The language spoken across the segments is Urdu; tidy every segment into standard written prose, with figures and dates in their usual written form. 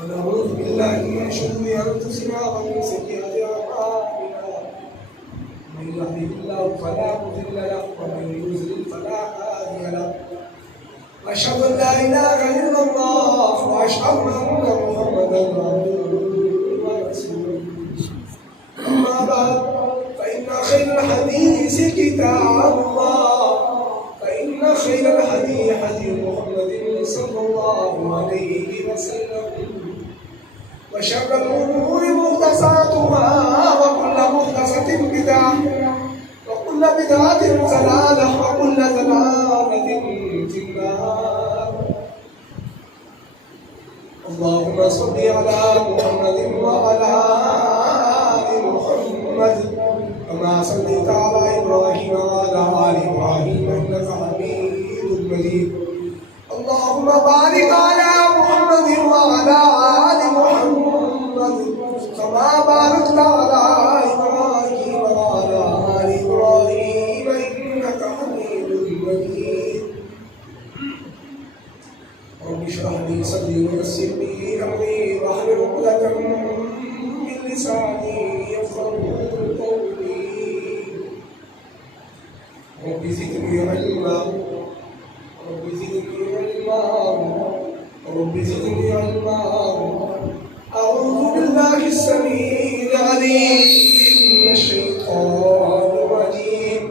ونعوذ بالله من شرور أنفسنا ومن سيئات أعمالنا من يهده الله فلا مضل له ومن يضلل فلا هادي له أشهد أن لا إله إلا الله وأشهد أن محمدا عبده ورسوله أما بعد فإن خير الحديث كتاب الله فإن خير الحديث حديث محمد صلى الله عليه وسلم وشر الأمور محدثاتها وكل محدثة بدعة وكل بدعة ضلالة وكل ضلالة في النار. اللهم صل على محمد وعلى آل محمد كما صليت على إبراهيم وعلى آل إبراهيم إنك حميد مجيد. اللهم بارك على محمد وعلى آل محمد كما باركت على إبراهيم وعلى آل إبراهيم إنك حميد مجيد. رب اشرح لي صدري ويسر لي أمري واحلل عقدة من لساني يفقهوا قولي. رب زدني علما رب زدني علما رب زدني علما. أعوذ بالله السميع العليم من الشيطان الرجيم.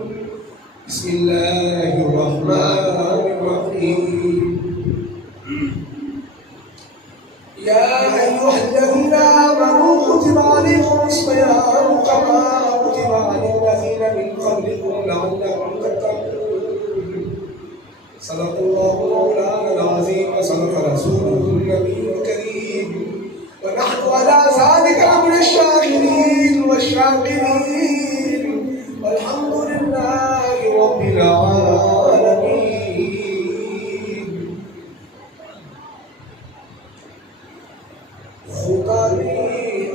بسم الله الرحمن الرحيم. يا أيها الذين آمنوا كتب عليكم الصيام كما كتب على الذين من قبلكم لعلكم تتقون. صدق الله مولانا العظيم وصدق رسوله النبي الكريم ونحن على ذلك من الشاكرين والشاكرين والحمد لله رب العالمين. خدا نے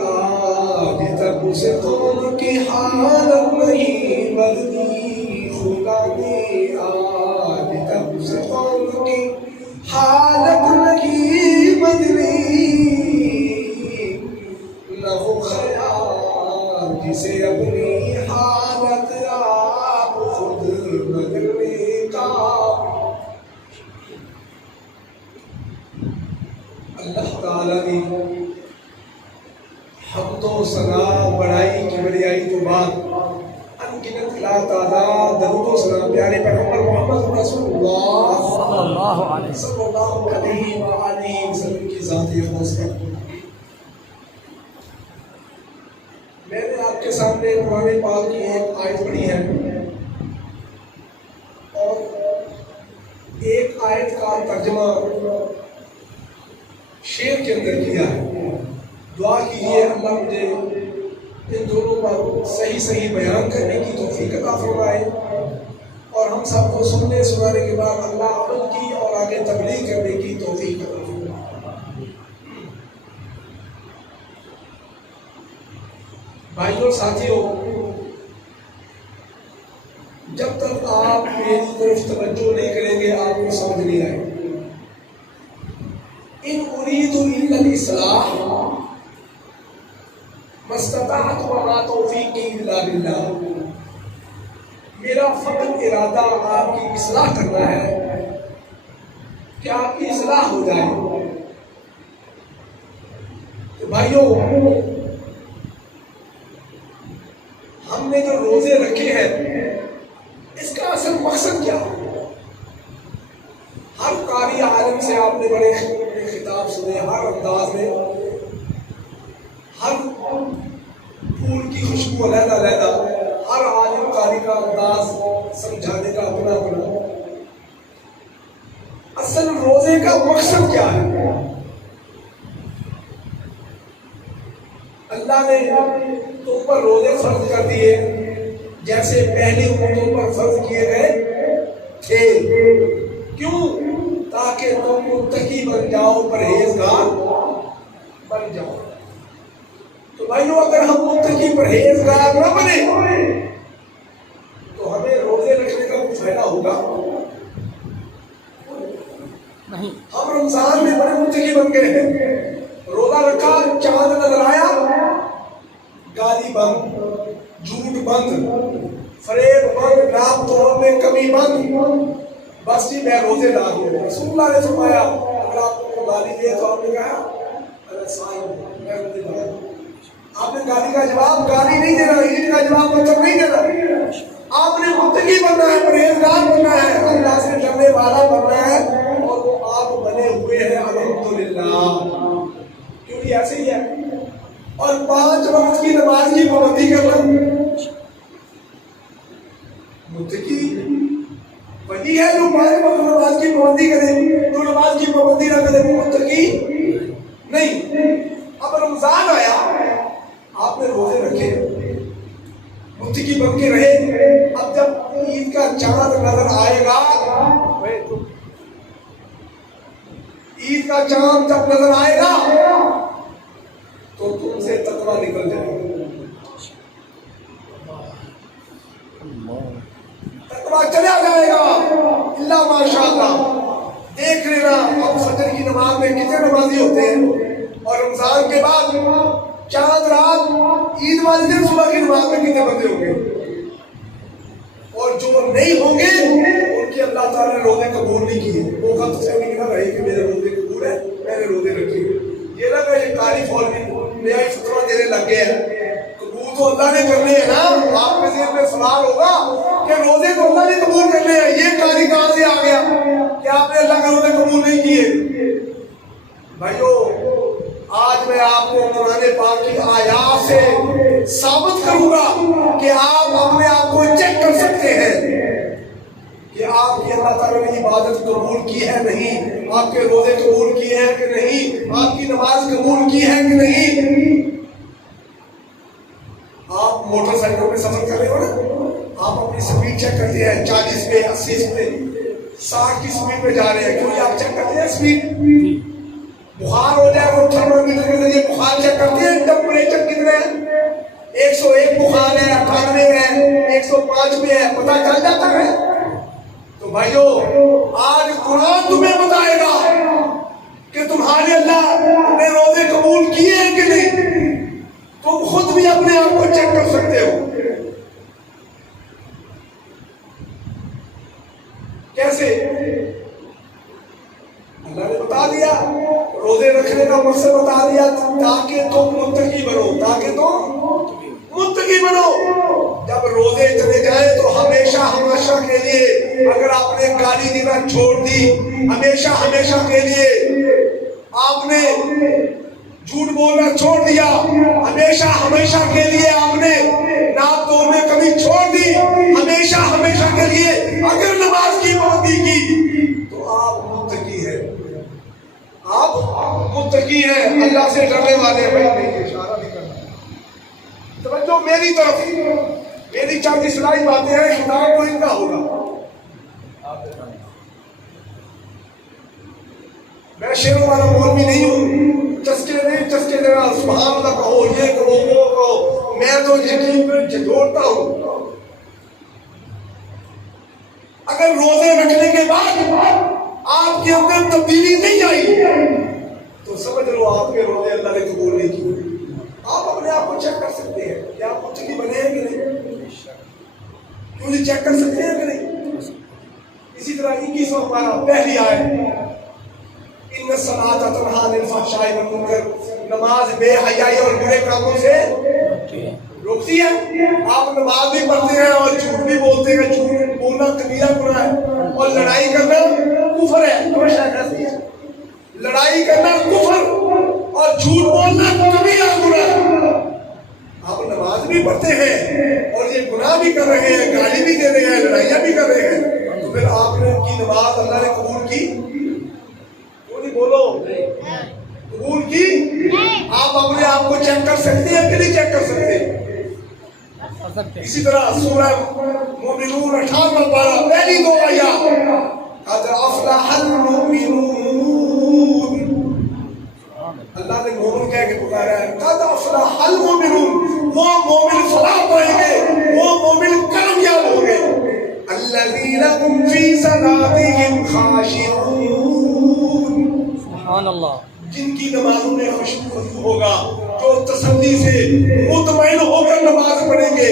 آج تک اسے قوم کی حالت نہیں بدلی. خدا نے آج تک اسے قوم کی حالت نہیں بدلی. نہ ہو خیال جسے اپنی حالت آپ خود بدلنے کا. اللہ تعالیٰ نے حمد و ثنا بڑائی کبریائی تو بعد انگنت لا تعداد درود و سلام پیارے پیغمبر محمد رسول اللہ صلی اللہ علیہ وسلم کی ذاتی خاص پر. میں نے آپ کے سامنے قرآن پاک کی ایک آیت پڑھی ہے اور ایک آیت کا ترجمہ شعر کے اندر کیا ہے. دعا کیجیے اللہ مجھے ان دونوں پر صحیح بیان کرنے کی توفیق عطا فرمائے اور ہم سب کو سننے سنانے کے بعد اللہ عمل کی اور آگے تبلیغ کرنے کی توفیق عطا فرمائے. بھائیوں ساتھیوں، جب تک آپ میری طرف توجہ نہیں کریں گے آپ کو سمجھ نہیں آئے. ان اريد الا الاصلاح ما استطعت وما توفیقی الا باللہ. میرا فقط ارادہ آپ کی اصلاح کرنا ہے کہ آپ کی اصلاح ہو جائے. تو بھائیوں، ہم نے جو روزے رکھے ہیں اس کا اصل مقصد کیا ہے؟ ہر قاری عالم سے آپ نے بڑے خطاب سنے، ہر انداز میں، ہر پھول کی خوشبو علیحدہ علیحدہ، ہر عالم قاری کا انداز سمجھانے کا اپنا اپنا. اصل روزے کا مقصد کیا ہے؟ اللہ نے تم پر روزے فرض کر دیے جیسے پہلی امتوں پر فرض کیے گئے تھے. کیوں؟ تاکہ تم متقی بن جاؤ، پرہیزگار بن جاؤ. تو بھائیو، اگر ہم متقی پرہیزگار نہ بنے تو ہمیں روزے رکھنے کا کچھ فائدہ ہوگا نہیں. ہم رمضان میں بڑے متقی بن گئے ہیں. روزہ رکھا, چاند نظر آیا, گالی بند, جھوٹ بند, فریب بند, نام توڑ میں کمی بند. بس جی میں روزے دار ہوں. رسول اللہ نے فرمایا اگر آپ کو گالی دے تو آپ نے کہا ارے صاحب میں روزے دار ہوں. آپ نے گالی کا جواب گالی نہیں دینا, عید کا جواب مطلب نہیں دینا. آپ نے متقی بننا ہے, پرہیزگار بننا ہے, اللہ سے ڈرنے والا بننا ہے, اور وہ آپ بنے ہوئے ہیں الحمدللہ. کیونکہ ایسے ہی ہے. اور 5 وقت کی نماز کی پابندی کرنا, متقی وہی ہے جو 5 وقت نماز کی پابندی کرے. جو نماز کی پابندی نہ کرے وہ متقی نہیں. اب رمضان آیا, آپ نے روزے رکھے, متقی بن کے رہے. اب جب عید کا چاند نظر آئے گا, عید کا چاند جب نظر آئے گا تو تم سے تقویٰ نکل جائے گا, تقویٰ چلا جائے گا. اللہ ماشاءاللہ دیکھ لینا اب فجر کی نماز میں کتنے نمازی ہوتے ہیں, اور رمضان کے بعد چاند رات عید والے دن صبح کی نماز میں کتنے بندے ہوں گے. اور جو نہیں ہوں گے ان کی اللہ تعالیٰ نے روزے قبول نہیں کیے. وہ خط سے نہیں کہا رہے کہ میرے روزے قبول ہے, میں نے روزے رکھے. یہ نہ کہ یہ تعریف اور نیا فتویٰ دینے لگ گئے ہیں. قبول تو اللہ نے کرنے ہیں نا. آپ کے ذہن میں سوال ہوگا کہ روزے تو اللہ نے قبول کرنے ہیں, یہ کاری کہاں سے آ گیا کہ آپ نے اللہ کے روزے قبول نہیں کیے. بھائیو آج میں آپ کو قرآن پاک کی آیات سے ثابت کروں گا کہ آپ اپنے آپ کو چیک کر سکتے ہیں کہ آپ کی اللہ تعالیٰ نے عبادت قبول کی ہے نہیں, آپ کے روزے قبول کیے ہیں کہ نہیں, آپ کی نماز قبول کی ہے کہ نہیں. آپ موٹر سائیکل پہ سفر کر رہے ہو نا, آپ اپنی سپیڈ چیک کرتے ہیں 40 پہ 80 پہ 60 کی سپیڈ پہ جا رہے ہیں. کیوں آپ چیک کرتے ہیں سپیڈ؟ بخار ہو جائے وہ تھرمامیٹر کے ذریعے بخار چیک کرتے ہیں ٹیمپریچر کتنے ہیں, 101 بخار ہے, 98 ہے, 105 پہ ہے, پتہ چل جاتا ہے. تو بھائیو آج قرآن تمہیں بتائے گا کہ تمہارے اللہ نے روزے قبول کیے ہیں کہ نہیں. تم خود بھی اپنے آپ کو چیک کر سکتے ہو. کیسے؟ اللہ نے بتا دیا, روزے رکھنے کا مقصد بتا دیا تاکہ تم متقی بنو, تاکہ تم متقی بنو. جب روزے چلے جائیں تو ہمیشہ ہمیشہ کے لیے اگر آپ نے گالی دینا چھوڑ دی, ہمیشہ ہمیشہ کے لیے آپ نے جھوٹ بولنا چھوڑ دیا, ہمیشہ ہمیشہ کے لیے آپ نے ناپ توڑ میں کمی چھوڑ دی, ہمیشہ ہمیشہ کے لیے اگر نماز کی پابندی کی تو آپ متقی ہیں, آپ متقی ہیں, اللہ سے ڈرنے والے. بھائی نہیں اشارہ نہیں کرنا, توجہ میری طرف, میری چند اصلاحی باتیں ہیں, خطاب تو ان کا ہوگا. میں شیروں والا مولوی نہیں ہوں, چسکے نہیں چسکے دینا, سبحان اللہ کہو, یہ کرو وہ کرو, میں تو یقین پہ جھنجھوڑتا ہوں. اگر روزے رکھنے کے بعد آپ کے اندر تبدیلی نہیں آئی تو سمجھ لو آپ کے روزے اللہ نے قبول نہیں کیے. آپ اپنے آپ کو چیک کر سکتے ہیں کہ آپ متقی بنے ہیں کہ نہیں, کیوں نہیں چیک کر سکتے ہیں کہ نہیں. اسی طرح 21واں پارہ پہلی آیت, ان الصلاۃ تنہی عن الفحشاء والمنکر, نماز بے حیائی اور برے کاموں سے روکتی ہے. آپ نماز بھی پڑھتے ہیں اور جھوٹ بھی بولتے ہیں, جھوٹ بولنا کبیرہ گناہ ہے, اور لڑائی کرنا کفر ہے. ہمیشہ کہتی ہے لڑائی کرنا کفر اور جھوٹ بولنا کبیرہ گناہ ہے. آپ نماز بھی پڑھتے ہیں اور یہ گناہ بھی کر رہے ہیں, گالی بھی دے رہے ہیں, لڑائیاں بھی کر رہے ہیں, تو پھر آپ نے کی نماز اللہ نے قبول کی؟ بولو قبول کی؟ آپ اپنے آپ کو چیک کر سکتے ہیں کہ نہیں چیک کر سکتے؟ اسی طرح سورہ مومنون 58واں پارہ پہلی 2 آیات, قد افلح المؤمنون, اللہ نے مومن کہہ کے پکارا ہے, قد افلح المؤمنون, وہ مومن فلاح پائیں گے, وہ مومن کامیاب ہوں گے. الذین هم فی صلاتهم خاشعون, سبحان اللہ. جن کی نمازوں میں خشوع ہوگا، جو تسلی سے مطمئن ہو کر نماز پڑھیں گے،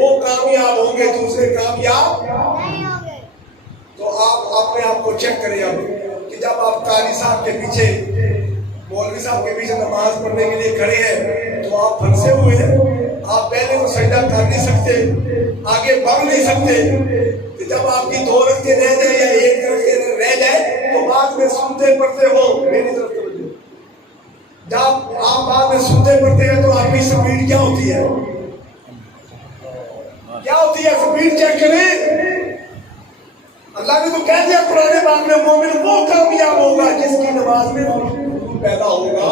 وہ کامیاب ہوں گے، دوسرے کامیاب نہیں ہوں گے. تو آپ اپنے آپ کو چیک کریں اب کہ جب آپ قاری صاحب کے پیچھے، مولوی صاحب کے پیچھے نماز پڑھنے کے لیے کھڑے ہیں تو آپ پھنسے ہوئے ہیں. آپ پہلے تو سجدہ کر نہیں سکتے، آگے بڑھ نہیں سکتے. کہ جب آپ کی 2 رکعتیں رہ جائے یا 1 رکعت رہ جائے تو بعد میں سنتے پڑھتے ہو. میری طرف توجہ. جب آپ بعد میں سنتے پڑھتے ہیں تو آپ کی سپیڈ کیا ہوتی ہے؟ کیا ہوتی ہے؟ سپیڈ چیک کریں. اللہ نے تو کہہ دیا قرآن پاک میں، مومن وہ کامیاب ہوگا جس کی نماز میں خشوع پیدا ہوگا،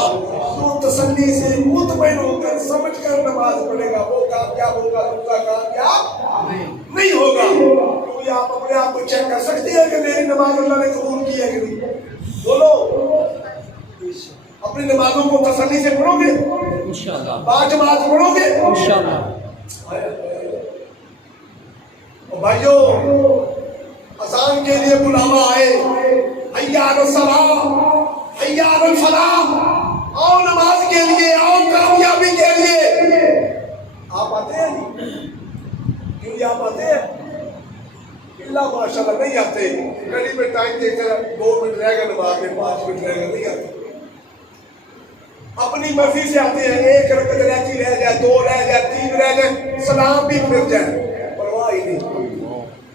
جو تسلی سے مطمئن ہو کر سمجھ کر نماز پڑھے گا، وہ کامیاب ہوگا، دوسرا کامیاب نہیں ہوگا. کیونکہ آپ اپنے آپ کو چیک کر سکتے ہیں کہ میری نماز اللہ نے قبول کی ہے کہ نہیں؟ بولو. اپنی نمازوں کو تسلی سے پڑھو گے انشاءاللہ، باجماعت پڑھو گے انشاءاللہ. بھائیو، اذان کے لیے بلاوا آئے، حی علی الصلاۃ، حی علی الفلاح، آؤ نماز کے لیے، آؤ کامیابی کے لیے. آپ آتے ہیں؟ کیوں نہیں آپ آتے ہیں؟ اللہ ماشاءاللہ نہیں آتے. گلی میں ٹائم دیکھ کر 2 منٹ رہ گئے نماز میں، 5 منٹ رہ گئے، نہیں آتے. اپنی مرضی سے آتے ہیں. 1 رکعت رہتی رہ جائے، 2 رہ جائے، 3 رہ جائے، سلام بھی پھر جائے، پرواہ ہی نہیں.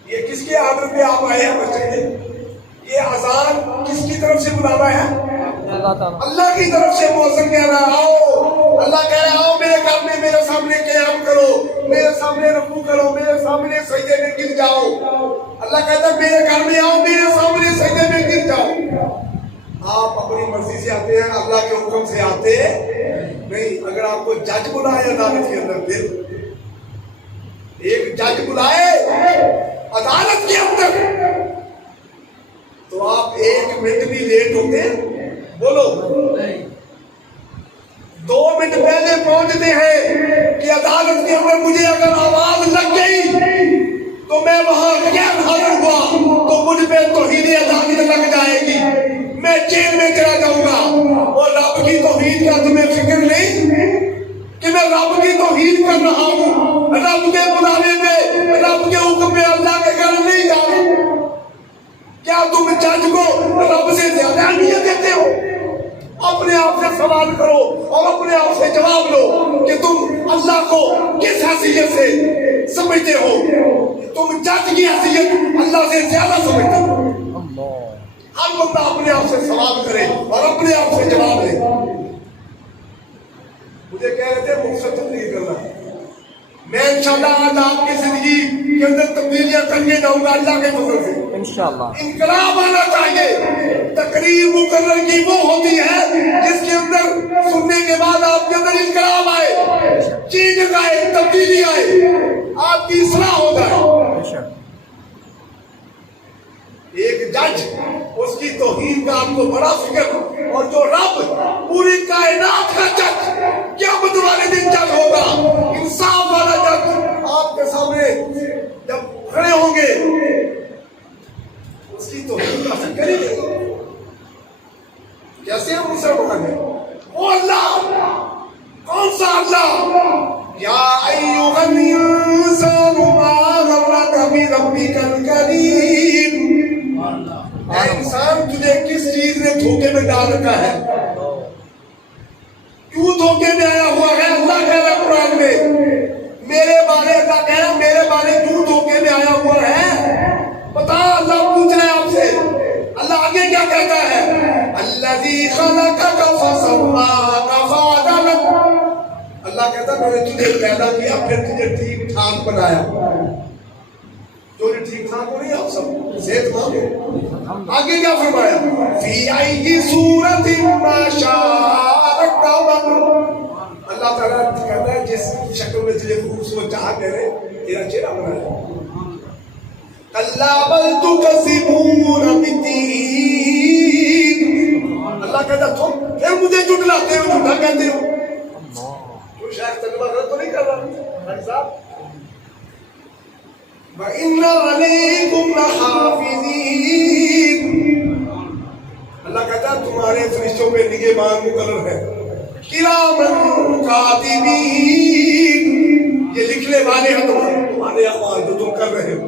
یہ کس کے آرڈر پہ آپ آئے ہیں مسجد میں؟ یہ اذان کس کی طرف سے بلاوا ہے؟ اللہ کی طرف سے. مؤذن کہہ رہا ہے آؤ، اللہ کہہ رہا ہے آؤ میرے گھر میں، میرے سامنے قیام کرو، میرے سامنے رکوع کرو، میرے سامنے سجدے میں گر جاؤ. اللہ کہتا ہے میرے گھر میں آؤ، میرے سامنے سجدے میں گر جاؤ. آپ اپنی مرضی سے آتے ہیں، اللہ کے حکم سے آتے نہیں. اگر آپ کو جج بلائے عدالت کے اندر، پھر ایک جج بلائے عدالت کے اندر تو آپ 1 منٹ بھی لیٹ ہوتے ہیں؟ بولو. 2 منٹ پہلے پہنچتے ہیں کہ عدالت کے اندر مجھے اگر آواز لگ گئی تو میں وہاں غیر حاضر ہوا تو مجھ پہ توہین عدالت لگ جائے گی، میں جیل میں چلا جاؤں گا. اور رب کی توہین کا تمہیں فکر نہیں کہ میں رب کی توہین کر رہا ہوں؟ رب کے بلانے پہ، رب کے حکم پہ اللہ کے گھر نہیں جا رہا. کیا تم جج کو رب سے زیادہ اہمیت دیتے ہو؟ اپنے آپ سے سوال کرو اور اپنے آپ سے جواب لو کہ تم اللہ کو کس حیثیت سے سمجھتے ہو. تم جج کی حیثیت اللہ سے زیادہ سمجھتے ہو. ہر بندہ اپنے آپ سے سوال کرے اور اپنے آپ سے جواب دے. مجھے کہہ رہے تھے مقصد تبلیغ کرنا ہے. میں انشاءاللہ آج آپ کی زندگی کے اندر تبدیلیاں کر کے جاؤں گا اللہ کے فضل سے انشاءاللہ. انقلاب آنا چاہیے. تقریر مقرر کی وہ ہوتی ہے جس کے اندر سننے کے بعد آپ کے اندر انقلاب آئے، چینج آئے، تبدیلی آئے، آپ کی اصلاح ہو جائے. ایک جج، اس کی توہین کا آپ کو بڑا فکر، اور جو رب پوری کائنات کا جج، قیامت والے دن جج ہوگا، انصاف والا جج آپ کے سامنے جب کھڑے ہوں گے، اس کی توہین کا فکر ہی نہیں. کیسے ہم مسلمان ہیں؟ وہ اللہ، کون سا اللہ؟ یا ایھا الانسان ما غرک بربک الکریم. اے انسان، تجھے کس چیز نے دھوکے میں ڈال رکھا ہے؟ کیوں دھوکے میں آیا ہوا ہے؟ اللہ کہہ رہا ہے قرآن میں میرے بارے، اللہ کہہ رہا ہے میرے بارے کیوں دھوکے میں آیا ہوا ہے؟ بتا. اللہ پوچھ رہے ہیں آپ سے. اللہ آگے کیا کہتا ہے؟ الذی خلقک فسواک فعدلک. اللہ کہتا ہے میں نے تجھے پیدا کیا پھر تجھے ٹھیک ٹھاک بنایا. جو ٹھیک ٹھاک ہو رہی ہے آپ سب صحت مند ہو. آگے کیا فرمایا؟ فی ای صورت ما شاء رکبک. اللہ تعالیٰ کہتا ہے جس شکل میں تجھے خوبصورت چاہا کرے تیرا چہرہ بنایا. کلا بل تکذبون بالدین. اللہ کہتا ہے تم پھر مجھے جھٹلاتے ہو، جھوٹا کہتے ہو. جو شاید تجربہ غلط تو نہیں کر رہا بھائی صاحب. وَإِنَّ عَلَيْكُمْ لَحَافِظِينَ. اللہ کہتا ہے تمہارے فرشتوں پہ نگہبان مقرر ہے، کرامن کاتبین، یہ لکھنے والے ہیں تمہارے اعمال جو تم کر رہے ہو،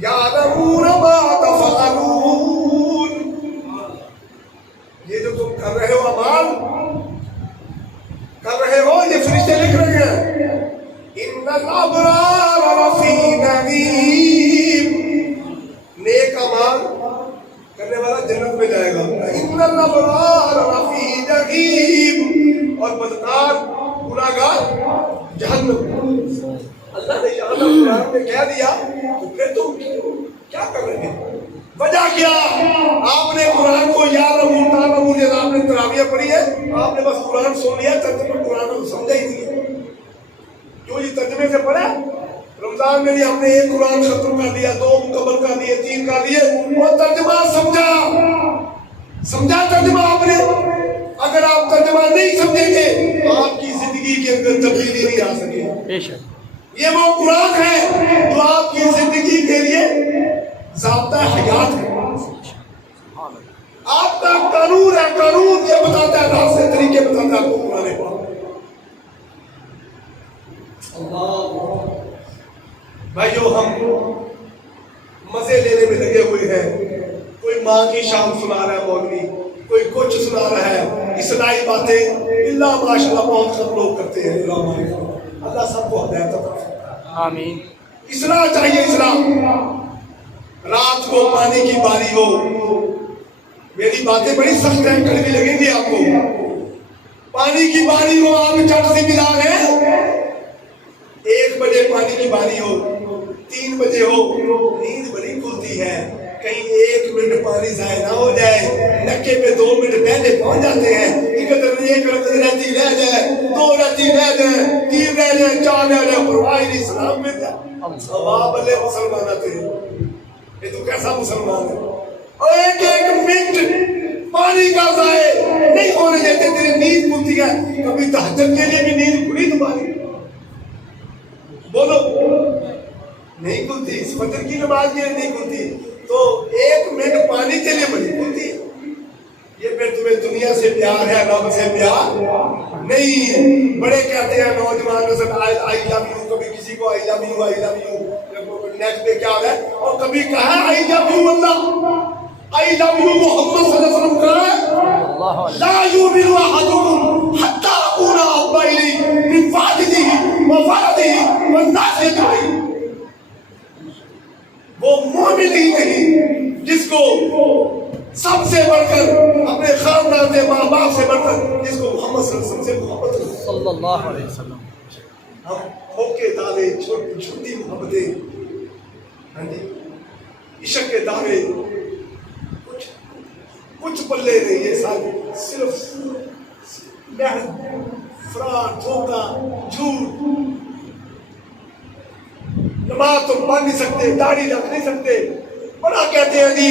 یعلمون ما تفعلون، یہ جو تم کر رہے ہو اعمال کر رہے ہو یہ فرشتے لکھ رہے ہیں۔ ان الابرار لفی نعیم، نیک اعمال کرنے والا جنت میں جائے گا، ان الابرار لفی نعیم، اور بدکار گناہگار جہنم۔ اللہ نے یہاں قرآن میں کہہ دیا تو پھر تم کیا کر رہے ہیں؟ وجہ کیا؟ آپ نے قرآن کو یا ربو تابو، جیسا آپ نے تراویح پڑھی ہے، آپ نے بس قرآن سن لیا، ترجمہ قرآن کو سمجھا ہی نہیں ہے۔ جو یہ ترجمے سے پڑھا رمضان میں بھی ہم نے ایک قرآن ختم کر دیا، 2 مکمل کر دیے، 3 کر دیے، وہ ترجمہ سمجھا ترجمہ آپ نے۔ اگر آپ ترجمہ نہیں سمجھیں گے آپ کی زندگی کے اندر تبدیلی نہیں آ سکے۔ یہ وہ قرآن ہے جو آپ کی زندگی کے لیے ضابطہ حیات ہے، آپ کا قانون ہے، قانون یہ بتاتا ہے، راستے طریقے بتاتا ہے آپ کو قرآن پاک۔ اللہ بھائیو، ہم مزے لینے میں لگے ہوئے ہیں، کوئی ماں کی شان سنا رہا ہے مولوی، کوئی کچھ سنا رہا ہے، اصلاحی باتیں اللہ ماشاءاللہ بہت سب لوگ کرتے ہیں، اللہ سب کو ہدایت عطا فرمائے، آمین۔ اصلاح چاہیے، اصلاح۔ رات کو پانی کی باری ہو، میری باتیں بڑی سخت ہیں، کڑوی لگیں گی آپ کو، پانی کی باری ہو، آپ چٹ سی ملا ہے، 1 بجے پانی کی باری ہو، 3 بجے ہو، نیند بڑی کھلتی ہے، کہیں 1 منٹ پانی ضائع نہ ہو جائے، نکے پہ 2 منٹ پہلے پہنچ جاتے ہیں، ایک رکعت رہتی رہ جائے، 2 رہتی رہ جائے، 3 رہ جائے، 4 رہ جائے، پرواہ نہیں، سلام مل جائے۔ ثواب اللہ مسلمان آتے ہیں، یہ تو کیسا مسلمان ہے؟ اور 1 منٹ پانی کا ضائع نہیں ہونے دیتے، تیری نیند کھلتی ہے، کبھی تہجد کے لیے بھی نیند کھلی تمہاری؟ بولو، نہیں کھلتی، فجر کی نماز کے لیے نہیں کھلتی، تو 1 منٹ پانی کے لیے بڑی کھلتی ہے۔ یہ پھر تمہیں دنیا سے پیار ہے، رب سے پیار نہیں ہے۔ بڑے کہتے ہیں نوجوان نسل آئی لو یو، کبھی کسی کو I love you, I love you, net پہ کیا ہے، اور کبھی کہا آئی love you Allah, I love you محمد صلی اللہ علیہ وسلم کہا ہے، لا یؤمن احدکم حتی اکون احب الیہ من والدہ وولدہ والناس اجمعین۔ وہ مومن ہی نہیں جس کو سب سے بڑھ کر اپنے خاندان سے، ماں باپ سے بڑھ کر جس کو محمد صلی اللہ علیہ وسلم سے محبت صلی اللہ علیہ وسلم۔ ہم پھوکے دعوے، چھوٹی محبتیں، ہاں جی، عشق کے دعوے کچھ پلے نہیں، یہ ساتھ صرف محنت، فراڈ، دھوکہ، جھوٹ۔ نماز تو پڑھ نہیں سکتے، داڑھی رکھ نہیں سکتے، بڑا کہتے ہیں جی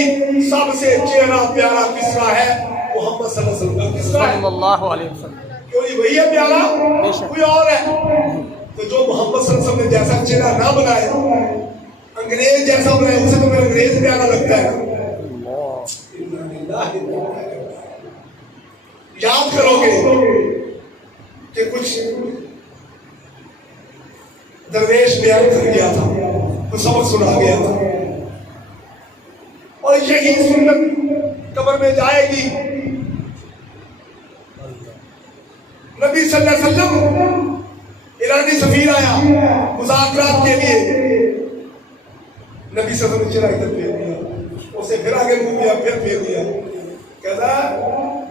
سب سے چہرہ پیارا کس کا ہے؟ محمد صلی اللہ علیہ وسلم کا۔ کس کا ہے؟ صلی اللہ علیہ وسلم۔ کیوں جی وہی ہے پیارا؟ کوئی اور ہے؟ تو جو محمد صلی اللہ علیہ وسلم نے جیسا چہرہ نہ بنائے، انگریز جیسا بنائے، اسے تو میرا انگریز پیارا لگتا ہے۔ یاد کرو گے کہ کچھ درویش بیان کر گیا تھا، کچھ سبق سنا گیا تھا، اور یہی سنت قبر میں جائے گی۔ نبی صلی اللہ علیہ وسلم، ایرانی سفیر آیا مذاکرات کے لیے، نبی صلی اللہ علیہ وسلم نے چہرہ ادھر پھیر دیا، اسے پھر آگے منہ دیا، پھر پھیر دیا، کہتا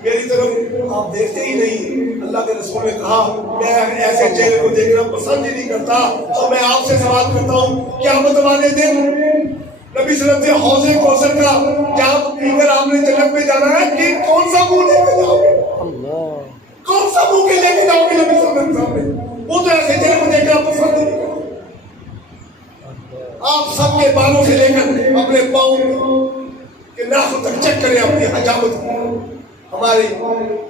میری طرف آپ دیکھتے ہی نہیں۔ اللہ کے رسول نے کہا میں ایسے چہرے کو دیکھنا پسند ہی نہیں کرتا، اور میں آپ سے سوال کرتا ہوں قیامت والے دن نبی صلی اللہ علیہ وسلم سے حوض کوثر کا جہاں پی کر آپ نے جنت میں جانا ہے، کہ کون سا منہ لے کے جاؤ گے؟ کون سا منہ کے لے کے جاؤ گے نبی صلی اللہ علیہ وسلم؟ وہ تو ایسے چہرے کو دیکھنا پسند نہیں کرتا۔ آپ سب کے بالوں سے لے کر اپنے پاؤں کے ناخن تک چیک کریں اپنی حجامت، ہماری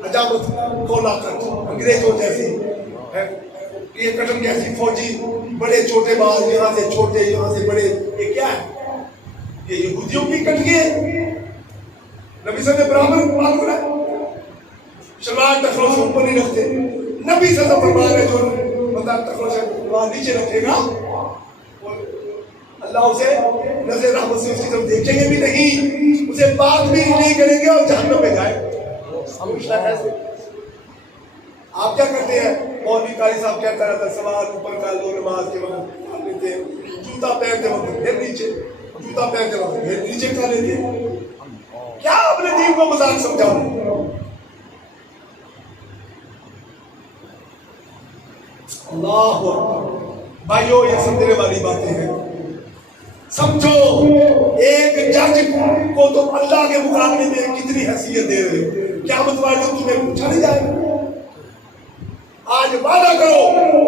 حجامت کولا کٹ انگریزوں جیسی ہے، یہ کٹن جیسی فوجی، بڑے چھوٹے بال، یہاں سے چھوٹے یہاں سے بڑے، یہ کیا ہے؟ یہ یہودیوں کی کٹ گئے، نبی صلی اللہ علیہ وسلم برابر بات کر رہا ہے، شلوار ٹخنوں سے اوپر نہیں رکھتے. نبی صلی اللہ علیہ وسلم فرما رہے جو بندہ ٹخنوں سے شلوار نیچے رکھے گا اللہ اسے نظر رحمت سے اس کی طرف دیکھیں گے بھی نہیں، اسے بات بھی نہیں کریں گے اور جہنم میں جائے. آپ کیا کرتے ہیں؟ مولوی قاری صاحب کہتا رہتا سوال اوپر کا لو، نماز کے وقت کر لیتے ہیں، جوتا پہنتے وقت پھر نیچے، جوتا پہنتے وقت پھر نیچے کر لیتے ہیں. کیا اپنے دین کو مذاق سمجھا رہے ہیں؟ اللہ اکبر. بھائیو یہ سمجھنے والی باتیں ہیں. سمجھو ایک جج کو تم اللہ کے مقابلے میں کتنی حیثیت دے رہے ہو. قیامت والے دن تمہیں پوچھا نہیں جائے گا. آج وعدہ کرو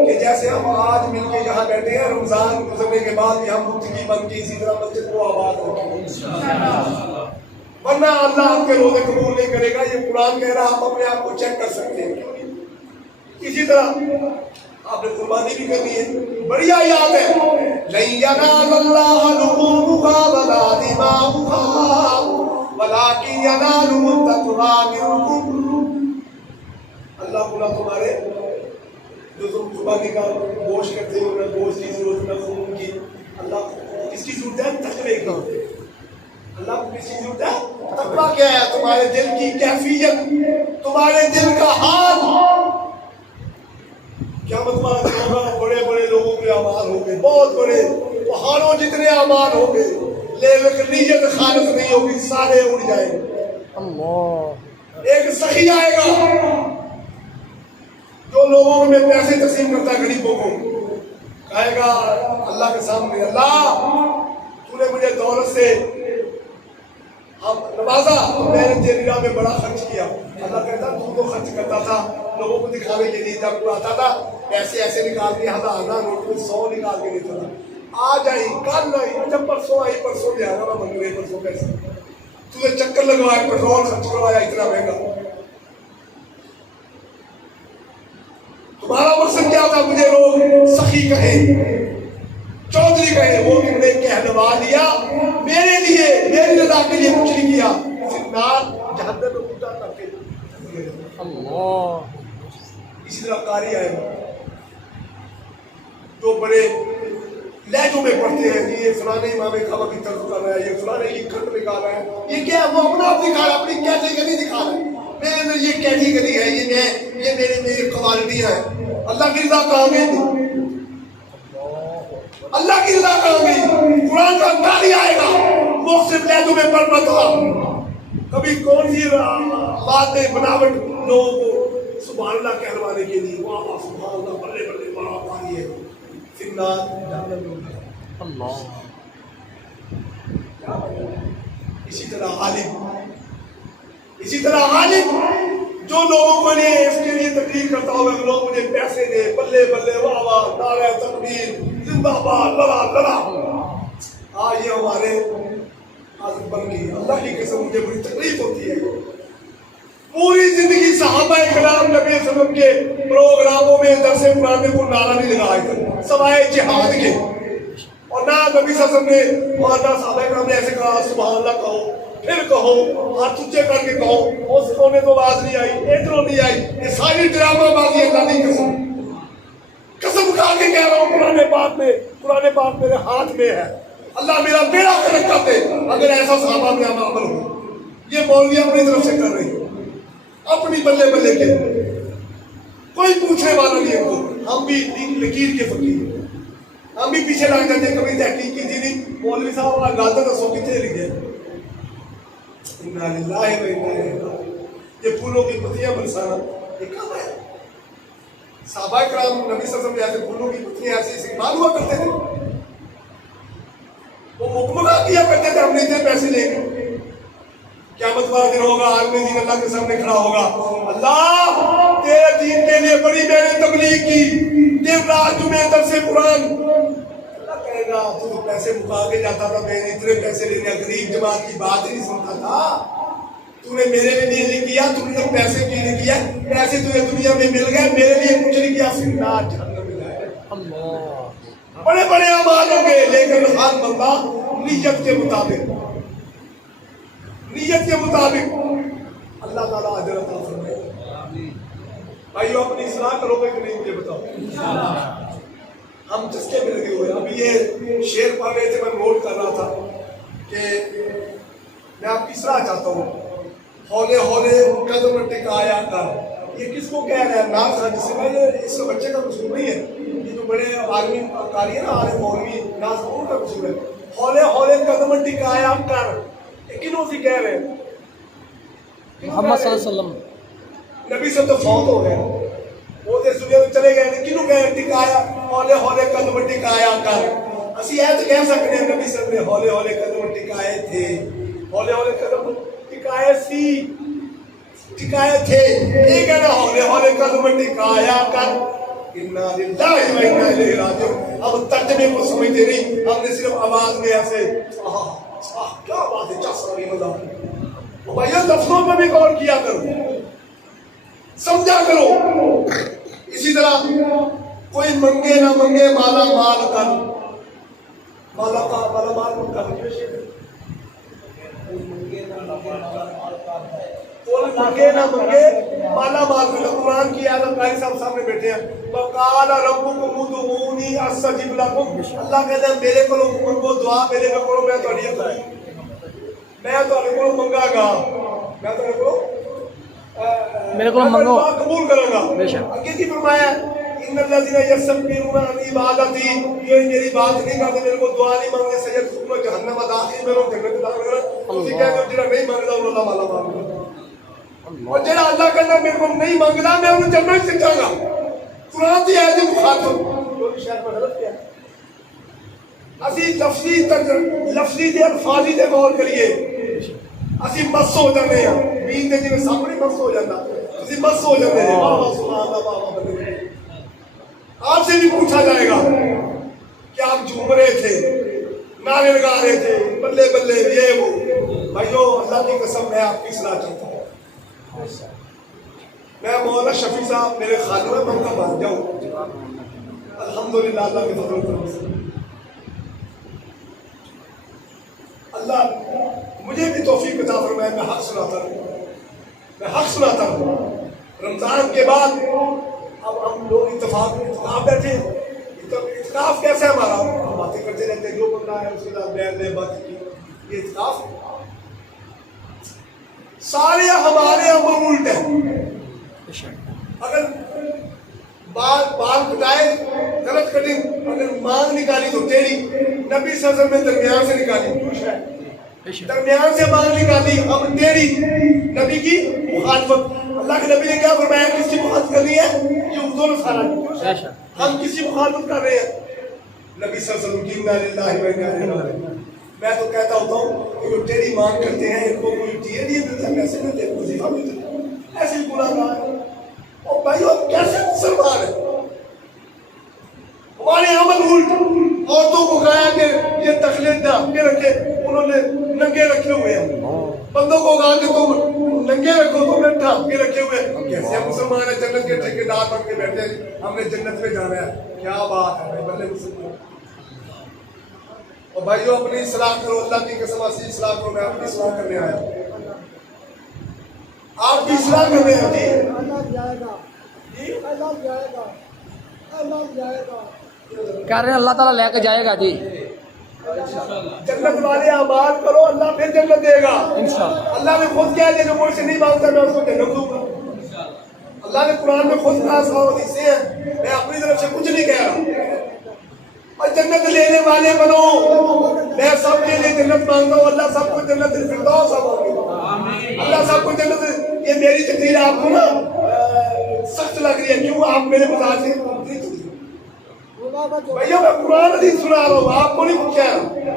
کہ جیسے ہم آج مل کے یہاں بیٹھے ہیں رمضان گزرنے کے بعد بھی ہم متقی بن کے اسی طرح مسجد کو آباد رکھیں، ورنہ اللہ آپ کے روزے قبول نہیں کرے گا. یہ قرآن کہہ رہا ہے، آپ اپنے آپ کو چیک کر سکتے ہیں. اسی طرح آپ نے قربانی بھی کرنی ہے. بڑی آیات ہے، لَن يَنَالَ اللَّهَ لُحُومُهَا وَلَا دِمَاؤُهَا وَلَٰكِن يَنَالُهُ التَّقْوَىٰ مِنكُمْ. اللہ تعالیٰ تمہارے جو تم قربانی کا گوشت کرتے ہو، نہ گوشت کی ضرورت نہ خون کی. اللہ کس کی ضرورت ہے؟ تقوی کی. اللہ کو کس کی ضرورت ہے؟ تقویٰ کیا ہے؟ تمہارے دل کی کیفیت، تمہارے دل کا حال. کیا مطلب ہوگا؟ بڑے بڑے لوگوں کے اعمال ہوں گے، بہت بڑے پہاڑوں جتنے اعمال ہوں گے، لیکن نیت خالص نہیں ہوگی، سارے اڑ جائیں گے. اللہ. ایک سخی آئے گا جو لوگوں میں پیسے تقسیم کرتا ہے غریبوں کو، کہے گا اللہ کے سامنے، اللہ تو نے مجھے دولت سے نوازا، میں نے تیری راہ میں بڑا خرچ کیا. اللہ کہتا تو تو خرچ کرتا تھا لوگوں کو دکھانے کے لیے، جب کوئی آتا تھا پیسے ایسے نکال کے 1000 نوٹ میں 100 نکال کے دیتا تھا. آج آئی کل آئی، جب پرسوں آئی پرسوں لے آنا میں بن گئے. پرسوں کیسے تجھے چکر لگوائے، پیٹرول خرچ کروایا اتنا مہنگا. تمہارا مقصد کیا تھا؟ مجھے لوگ سخی کہیں، چودھری کہیں، وہ تم نے کہلوا لیا، میرے لیے میری رضا کے لیے کچھ نہیں کیا. جہنم میں پوچھا کرتے اللہ. اسی طرح قاری آئے جو بڑے لہجوں میں پڑھتے ہیں کہ یہ فلانے امام خبر کی طرف کر رہا ہے، یہ فلانے کی خط نکال رہا ہے. یہ کیا ہے؟ وہ اپنا آپ دکھا رہا ہے، اپنی کیٹیگری دکھا رہا ہے. میرے اندر یہ کیٹیگری ہے، یہ میری کوالٹیاں ہیں. اللہ کی رضا کہاں گئی؟ اللہ کی رضا کہاں گئی؟ قرآن کا گالی آئے گا مختلف لہجوں میں پڑھ رہا. کبھی کون سی بات ہے بناوٹ لوگوں کو سبحان اللہ کہلوانے کے لیے، واہ واہ سبحان اللہ بلے بلے بڑا پانی ہے. اللہ. اسی طرح عالم جو لوگوں کو لیے اس کے لیے تقریر کرتا ہوگا کہ لوگ مجھے پیسے دے، بلے بلے واہ واہ نعرہ تکبیر زندہ باد لڑا لڑا. آج یہ ہمارے عادت بن گئی. اللہ کی قسم مجھے بڑی تکلیف ہوتی ہے. پوری زندگی صحابہ کرام نبی صلی اللہ علیہ وسلم کے پروگراموں میں درس قرآن میں کوئی نعرہ نہیں لگائے تھے سوائے جہاد کے، اور نہ نبی صلی اللہ علیہ وسلم نے اور نہ صحابہ کرام نے ایسے کہا سبحان اللہ کہو پھر کہو ہاتھ اونچے کر کے کہو. اس کو میں تو آواز نہیں آئی، ادھروں نہیں آئی. یہ ساری ڈرامہ بازی اللہ کی قسم کھا کے کہہ رہا ہوں. قرآن پاک میرے ہاتھ میں ہے. اللہ میرا بیڑا کرک کر دے اگر ایسا صحابہ میں عمل ہو. یہ مولوی اپنی طرف سے کر رہے ہیں اپنی بلے بلے کے، کوئی پوچھنے والا نہیں ہے. ہم بھی لکیر کے فقیر، ہم بھی پیچھے لگ جاتے ہیں. کبھی تحقیق کی تھی نہیں مولوی صاحب گاتا دسو کتنے لکھے. یہ پھولوں کی پتیاں برسانا یہ کام ہے. صحابہ کرام نبی صلی اللہ علیہ وسلم ایسے پھولوں کی پتیاں ایسے استعمال ہوا کرتے تھے. وہ مکملہ کیا کرتے تھے، ہم نہیں تھے پیسے لے کے. قیامت والا دن ہوگا، عالم دین اللہ کے سامنے کھڑا ہوگا. اللہ تیرے دین کے لیے بڑی میں نے تبلیغ کی، دن رات جمعے درس قرآن. اللہ کہے گا تو پیسے مکا کے جاتا تھا، میں نے اتنے پیسے لینے غریب جماعت کی بات ہی نہیں سنتا تھا. تو نے میرے لیے نہیں کیا، تو نے پیسے کے لیے کیا. پیسے تجھے دنیا میں مل گئے، میرے لیے کچھ نہیں کیا. پھر نہ جہنم میں جائے. اللہ بڑے بڑے اعمال ہوں گے لیکن ہر بندہ نیت کے مطابق نیت کے مطابق اللہ تعالیٰ اجر عطا فرمائے. بھائیو اپنی اصلاح کرو گے کہ نہیں مجھے بتاؤ. ہم چسکے میں لگے ہوئے. ابھی یہ شعر پڑھ رہے تھے, میں نوٹ کر رہا تھا کہ میں آپ کی اصلاح چاہتا ہوں. ہولے ہولے قدم ٹکایا کر, یہ کس کو کہہ رہا ہے؟ ناز خان جس میں یہ اس بچے کا قصور نہیں ہے, یہ جو بڑے آدمی کاری ہے نا, عالم مولوی ناز خان کا قصور ہے. ہولے ہولے قدم ٹکایا کر, کنوں سے کہہ رہے ہیں؟ محمد صلی اللہ علیہ وسلم. نبی صلی اللہ علیہ وسلم فوت ہو گئے, وہ دے دنیا میں چلے گئے, کنوں کہہ رہے ٹکایا, ہولے ہولے قدم ٹکایا کر. اسی ایسے کہہ سکتے ہیں نبی صلی اللہ علیہ وسلم نے ہولے ہولے قدم ٹکائے تھے, ہولے ہولے قدم ٹکائے ٹکائے تھے. یہ کہنا ہولے ہولے قدم ٹکایا کر. انا للہ و انا الیہ راجعون. اب ترجمے کو سمجھتے نہیں, ہم نے صرف آواز میں ایسے کیا بات ہے, چس رہی مزہ. بھائیو لفظوں پہ بھی غور کیا کرو, سمجھا کرو. اسی طرح کوئی منگے نہ منگے مالا مال کر, مالا مال کر. کوئی منگے نہ منگے مالا مال کر. قرآن کی آیت قاری صاحب سامنے بیٹھے ہیں. وقال ربکم ادعونی استجب لکم. اللہ کہتے ہیں میرے کو منگو دعا, میرے کو کرو, میں تھوڑی میں تھوڑے کو منگا گا, میں تھوڑے کو میرے کو منگو قبول کروں گا. بے شک. آگے کی فرمایا ان الذین یستکبرون عن عبادتی, یہ میری بات نہیں کرتے, میرے کو دعا نہیں مانگتے, سیدخلون جہنم داخل, میں لوگ جنت داخل کریں. تسی کہتے ہو جڑا نہیں مانگدا وہ اللہ والا مانگدا, اور جڑا اللہ کہتا میرے کو نہیں مانگدا میں انہوں جنت سے جاؤں گا. قرآن کی آیت مخاطب جو شاید میں غلط کیا. اسی لفظی دے الفاظی دے غور کریے. اسی مس ہو جاتے ہیں, مین دے جی میں سامنے مس ہو جاتا, اسی مس ہو جاتے ہیں. آپ سے بھی پوچھا جائے گا کہ آپ جھوم رہے تھے, نعرے لگا رہے تھے, بلے بلے یہ وہ. بھائیو اللہ کی قسم میں آپ کی اصلاح چاہتا ہوں. میں مولانا شفیع صاحب میرے خالد میں ان کا بھانجا ہوں, الحمدللہ اللہ کے فضل و کرم سے. اللہ مجھے بھی توفیق عطا فرمائے, میں حق سناتا ہوں. رمضان کے بعد اب ہم لوگ اتفاق بیٹھے. اتفاق کیسے ہمارا, ہم باتیں کرتے رہتے ہیں, جو بندہ ہے اس کے ساتھ نئے باتیں کی. یہ اتفاق سارے ہمارے عمل الٹ ہیں. اگر بال کٹائے غلط کٹنگ, اگر مانگ نکالی تو ٹیڑھی. نبی صلی اللہ علیہ وسلم نے درمیان سے نکالی, درمیان سے مانگ نکالی, ہم ٹیڑھی. نبی کی مخالفت, اللہ کے نبی نے کیا فرمایا, کس کی مخالفت کرنی ہے, یہ اردو نصارہ کی. ہم کسی مخالفت کر رہے ہیں. نبی صلی اللہ علیہ وسلم کی انا للہ و انا الیہ راجعون. میں تو کہتا ہوتا ہوں کہ جو ٹیڑھی مانگ کرتے ہیں ان کو کوئی ٹیڑھی نہیں ملتا, پیسے ملتے ہیں, وظیفہ ملتا ہے, ایسے ہی گناہ گار ہے. اور بھائیو کیسے مسلمان ہیں, ہمارے عمل الٹ. عورتوں کو کہا کہ یہ تخلیق ڈھانپ کے رکھے, انہوں نے ننگے رکھے ہوئے ہیں. بندوں کو کہا کہ تم ننگے رکھو, تم نے ڈھانپ کے رکھے ہوئے ہیں. کیسے مسلمان ہیں, جنت کے ٹھیکیدار بن کے بیٹھے ہیں, ہم نے جنت میں جانا ہے. کیا بات ہے بھائی, بلے مسلمان. اور بھائیو اپنی اصلاح کرو, اللہ کی قسم اسی اصلاح کرو. میں اپنی اصلاح کرنے آیا ہوں, آپ کی اصلاح کرنے ہیں. جی اللہ جائے گا, اللہ جائے گا, اللہ جائے گا. کہہ رہے ہیں اللہ تعالیٰ لے کے جائے گا. جی جنت والے اعمال کرو, اللہ پھر جنت دے گا انشاءاللہ. اللہ نے خود کہا ہے جو مجھ سے نہیں مانگتا میں اس کو جنت دوں گا. اللہ نے قرآن میں خود کہا, صحابہ حدیث سے ہیں, میں اپنی طرف سے کچھ نہیں کہہ رہا. اور جنت لینے والے بنو, میں سب کے لیے جنت مانگتا ہوں. اللہ سب کو جنت الفردوس سب, اللہ سب کو جنت. یہ میری تقریر آپ کو نا سخت لگ رہی ہے, کیوں آپ میرے مزاج سے کمپلیٹ ہوئی. بھائیو میں قرآن حدیث سنا رہا ہوں, آپ کو نہیں کچھ کہہ رہا.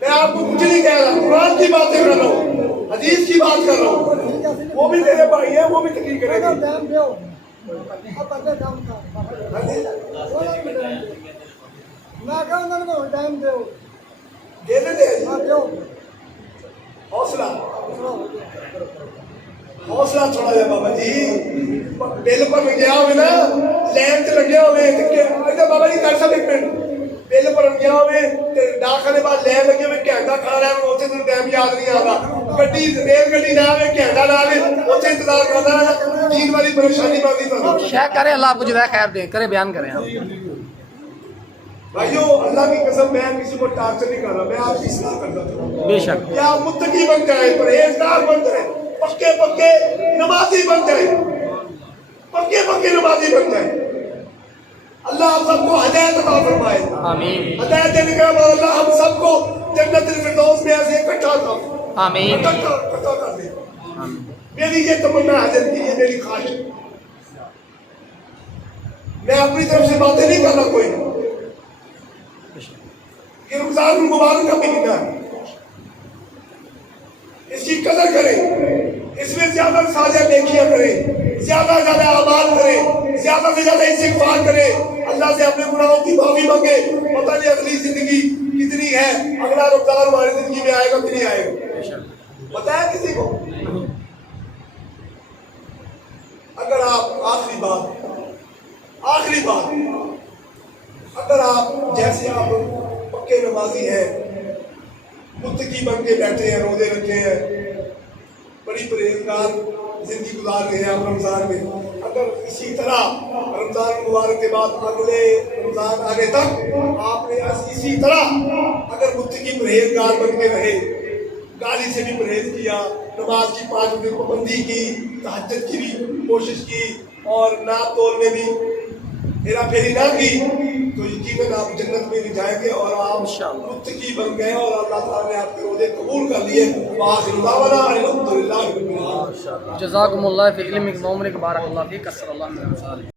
میں آپ کو کچھ نہیں کہہ رہا, قرآن کی باتیں کر رہا ہوں, حدیث کی بات کر رہا ہوں. وہ بھی میرے بھائی ہیں, وہ بھی تقریر کریں گے. دے دیں حوصلہ حوصلہ تھوڑا جا بابا جی. بل پر گیا ہوئے نا, لین سے لگے ہوئے, بابا جی کر سب ایک منٹ بل بھرن گیا ہوئے تے ڈاکخانے بعد لے لگے ہوئے گھنٹہ کھڑا رہا ہے، اتنے تین ٹائم یاد نہیں آتا، گڈی ریل گڈی نہ آئے گھنٹہ نہ آئے اتنے انتظار کرنا ہے، دین والی پریشانی باقی پڑ شیخ کرے اللہ آپ کو جزائے خیر دیں، کرے بیان کریں آپ. بھائیو اللہ کی قسم میں کسی کو ٹارچر نہیں کر رہا، میں آپ کی اصلاح کرتا تھا بے شک کہ آپ متقی بن جائیں، پرہیزگار بن جائیں، پکے پکے نمازی بن جائیں، پکے پکے نمازی بن جائیں. اللہ آپ سب کو ہدایت عطا فرمائے. آمین ہدایت دینے کے بعد اللہ ہم سب کو جنت الفردوس میں ایسے اکٹھا کر آمین اکٹھا کر دے. میری یہ تمنا حضرت کی، یہ میری خواہش ہے. میں اپنی طرف سے باتیں نہیں کر رہا کوئی. یہ رمضان المبارک کا مہینہ ہے، اس کی قدر کریں، اس میں زیادہ سے زیادہ نیکیاں کریں، زیادہ سے زیادہ اعمال کریں، زیادہ سے زیادہ استغفار کریں، اللہ سے اپنے گناہوں کی معافی مانگے. پتہ نہیں اگلی زندگی کتنی ہے، اگلا رمضان ہماری زندگی میں آئے گا کہ نہیں آئے گا، پتہ ہے کسی کو؟ اگر آپ آخری بات اگر آپ جیسے آپ پکے نمازی ہیں، متقی بن کے بیٹھے ہیں، روزے رکھے ہیں، بڑی پرہیزگار زندگی گزار رہے ہیں آپ رمضان میں، اگر اسی طرح رمضان مبارک کے بعد اگلے رمضان آنے تک آپ نے اسی طرح اگر متقی پرہیزگار بن کے رہے، گالی سے بھی پرہیز کیا، نماز کی 5 وقت پابندی کی، تہجد کی بھی کوشش کی، اور ناپ تول میں بھی ہیرا پھیری نہ کی، تو یقیناً آپ جنت میں بھی جائیں گے اور آپ متقی بن گئے اور اللہ تعالیٰ نے آپ کے روزے قبول کر لیے. وآخر دعوانا الحمدللہ رب العالمین. جزاکم اللہ فی علمک و عمرک بارک اللہ فیک. صلی اللہ علیہ وسلم.